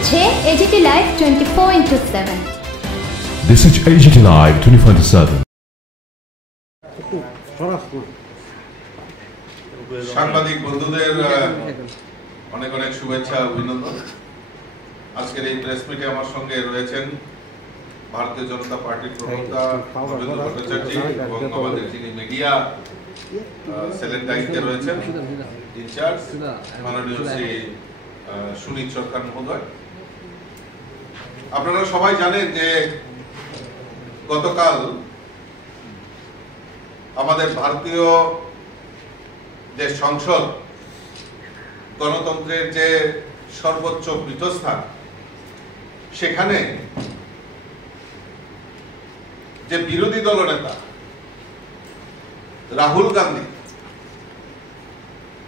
দেখছে AGT Live 24/7। This is AGT Live 24/7। সাংবাদিক বন্ধুদের অনেক অনেক শুভেচ্ছা অভিনন্দন। আজকের এই প্রেস মিটে আমার সঙ্গে রয়েছেন ভারতীয় জনতা পার্টির প্রবক্তা রবীন্দ্র ভট্টাচার্য এবং আমাদের যিনি মিডিয়া সেলের দায়িত্বে রয়েছেন ইনচার্জ মাননীয় শ্রী সুনীত সরকার মহোদয়। আপনারা সবাই জানেন যে গতকাল আমাদের ভারতীয় যে সংসদ গণতন্ত্রের যে সর্বোচ্চ পীঠস্থান, সেখানে যে বিরোধী দলনেতা রাহুল গান্ধী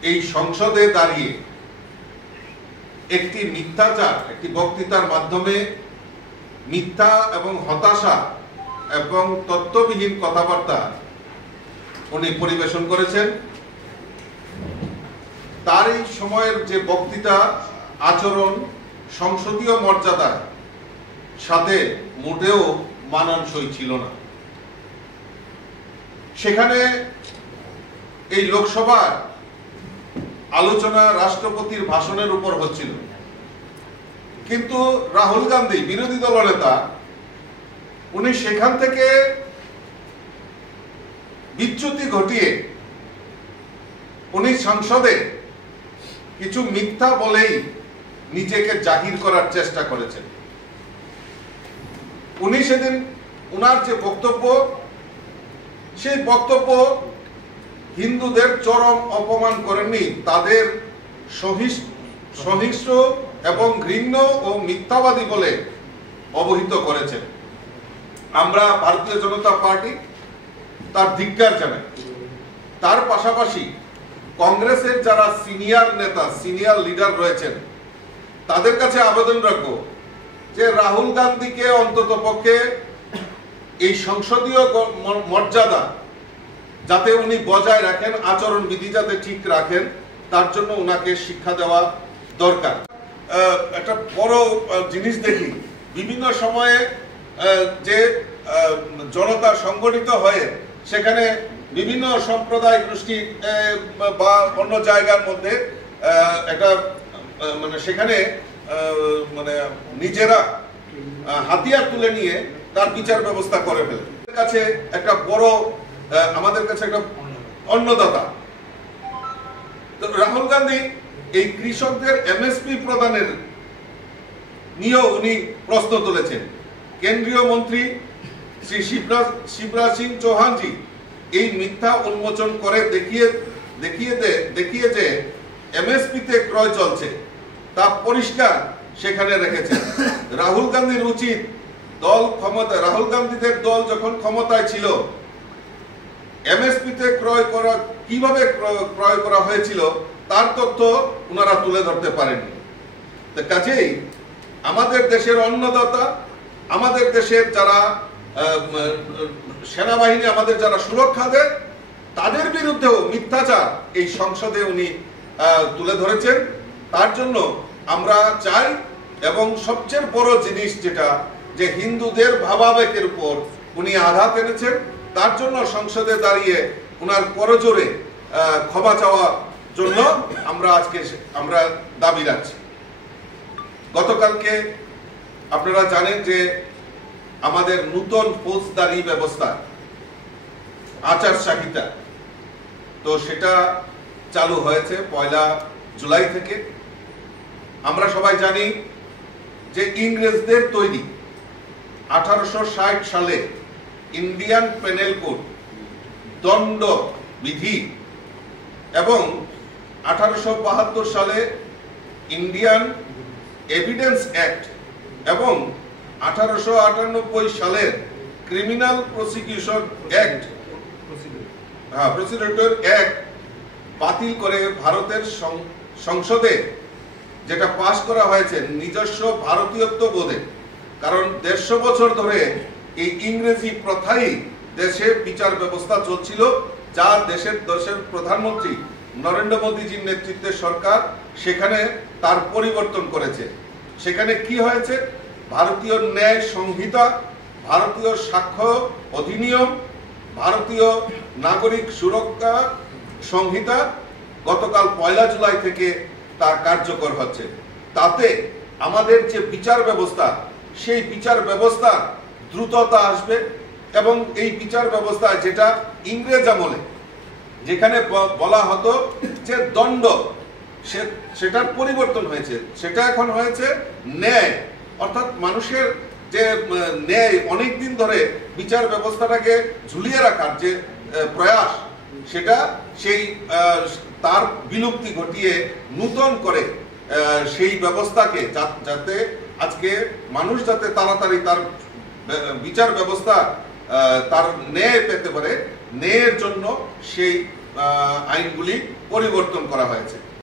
এই সংসদে দাঁড়িয়ে একটি মিথ্যাচার, একটি বক্তৃতার মাধ্যমে মিথ্যা এবং হতাশা এবং তথ্যবিহীন কথাবার্তা উনি পরিবেশন করেছেন। তার এই সময়ের যে বক্তৃতা আচরণ সংসদীয় মর্যাদার সাথে মোটেও মানানসই ছিল না। সেখানে এই লোকসভার আলোচনা রাষ্ট্রপতির ভাষণের উপর হচ্ছিল, কিন্তু রাহুল গান্ধী বিরোধী দলনেতা উনি সেখান থেকে বিচ্যুতি ঘটিয়ে উনি সংসদে কিছু মিথ্যা বলেই নিজেকে জাহির করার চেষ্টা করেছেন। উনি সেদিন উনার যে বক্তব্য, সেই বক্তব্য হিন্দুদের চরম অপমান করেননি, তাদের সহিংস এবং ঘৃণ্য ও মিথ্যাবাদী বলে অবহিত করেছেন। আমরা ভারতীয় জনতা পার্টি তার ধিক্কার জানাই। তার পাশাপাশি কংগ্রেসের যারা সিনিয়র নেতা, সিনিয়র লিডার রয়েছেন, তাদের কাছে আবেদন রাখবো যে রাহুল গান্ধীকে অন্তত পক্ষে এই সংসদীয় মর্যাদা যাতে উনি বজায় রাখেন, আচরণ বিধি যাতে ঠিক রাখেন, তার জন্য উনাকে শিক্ষা দেওয়া দরকার। একটা বড় জিনিস দেখি, বিভিন্ন সময়ে যে জনতা সংগঠিত হয়ে সেখানে বিভিন্ন সম্প্রদায় গোষ্ঠী বা অন্য জায়গার মধ্যে একটা মানে সেখানে মানে নিজেরা হাতিয়ার তুলে নিয়ে তার বিচার ব্যবস্থা করে ফেলে। কাছে একটা বড় আমাদের কাছে একটা অন্নদাতা রাহুল গান্ধী এই কৃষকদের এমএসপি প্রদানের নিয়েও উনি প্রশ্ন তুলেছেন। কেন্দ্রীয় মন্ত্রী শ্রী শিবরাজ সিং চৌহানজি এই মিথ্যা উন্মোচন করে দেখিয়ে যে এমএসপিতে ক্রয় চলছে তা পরিষ্কার সেখানে রেখেছেন। রাহুল গান্ধীর উচিত রাহুল গান্ধীদের দল যখন ক্ষমতায় ছিল, এমএসপিতে কিভাবে ক্রয় করা হয়েছিল তার তথ্য ওনারা তুলে ধরতে পারেননি। কাজেই আমাদের দেশের অন্নদাতা, আমাদের দেশের যারা সেনাবাহিনী, আমাদের যারা সুরক্ষা দেয়, তাদের বিরুদ্ধেও মিথ্যাচার এই সংসদে উনি তুলে ধরেছেন। তার জন্য আমরা চাই, এবং সবচেয়ে বড় জিনিস যেটা, যে হিন্দুদের ভাবাবেগের উপর উনি আঘাত এনেছেন, তার জন্য সংসদে দাঁড়িয়ে উনার করজোরে ক্ষমা চাওয়ার জন্য আমরা দাবি রাখছি। গতকালকে আপনারা জানেন যে আমাদের নতুন ফৌজদারি ব্যবস্থা আচার সংহিতা, তো সেটা চালু হয়েছে 1 জুলাই থেকে। আমরা সবাই জানি যে ইংরেজদের তৈরি 1860 সালে ইন্ডিয়ান পেনাল কোড, দণ্ড বিধি, এবং 1872 সালে ইন্ডিয়ান এভিডেন্স অ্যাক্ট এবং 1898 সালের criminal prosecution act, procedure act বাতিল করে ভারতের সংসদে যেটা পাস করা হয়েছে নিজস্ব ভারতীয়ত্ব বোধে। কারণ 150 বছর ধরে এই ইংরেজি প্রথাই দেশে বিচার ব্যবস্থা চলছিল, যা দেশের প্রধানমন্ত্রী নরেন্দ্র মোদীজির নেতৃত্বে সরকার সেখানে তার পরিবর্তন করেছে। সেখানে কি হয়েছে, ভারতীয় ন্যায় সংহিতা, ভারতীয় সাক্ষ্য অধিনিয়ম, ভারতীয় নাগরিক সুরক্ষা সংহিতা গতকাল 1 জুলাই থেকে তা কার্যকর হচ্ছে। তাতে আমাদের যে বিচার ব্যবস্থা, সেই বিচার ব্যবস্থা দ্রুততা আসবে এবং এই বিচার ব্যবস্থা যেটা ইংরেজ আমলে যেখানে বলা হতো যে দণ্ড, সেটার পরিবর্তন হয়েছে, সেটা এখন হয়েছে ন্যায়। অর্থাৎ মানুষের যে ন্যায় অনেক দিন ধরে বিচার ব্যবস্থাটাকে ঝুলিয়ে রাখার যে প্রয়াস, সেটা তার বিলুপ্তি ঘটিয়ে নূতন করে সেই ব্যবস্থাকে যাতে আজকে মানুষ যাতে তাড়াতাড়ি তার বিচার ব্যবস্থা তার ন্যায় পেতে পারে, ন্যায়ের জন্য সেই আইনগুলি পরিবর্তন করা হয়েছে।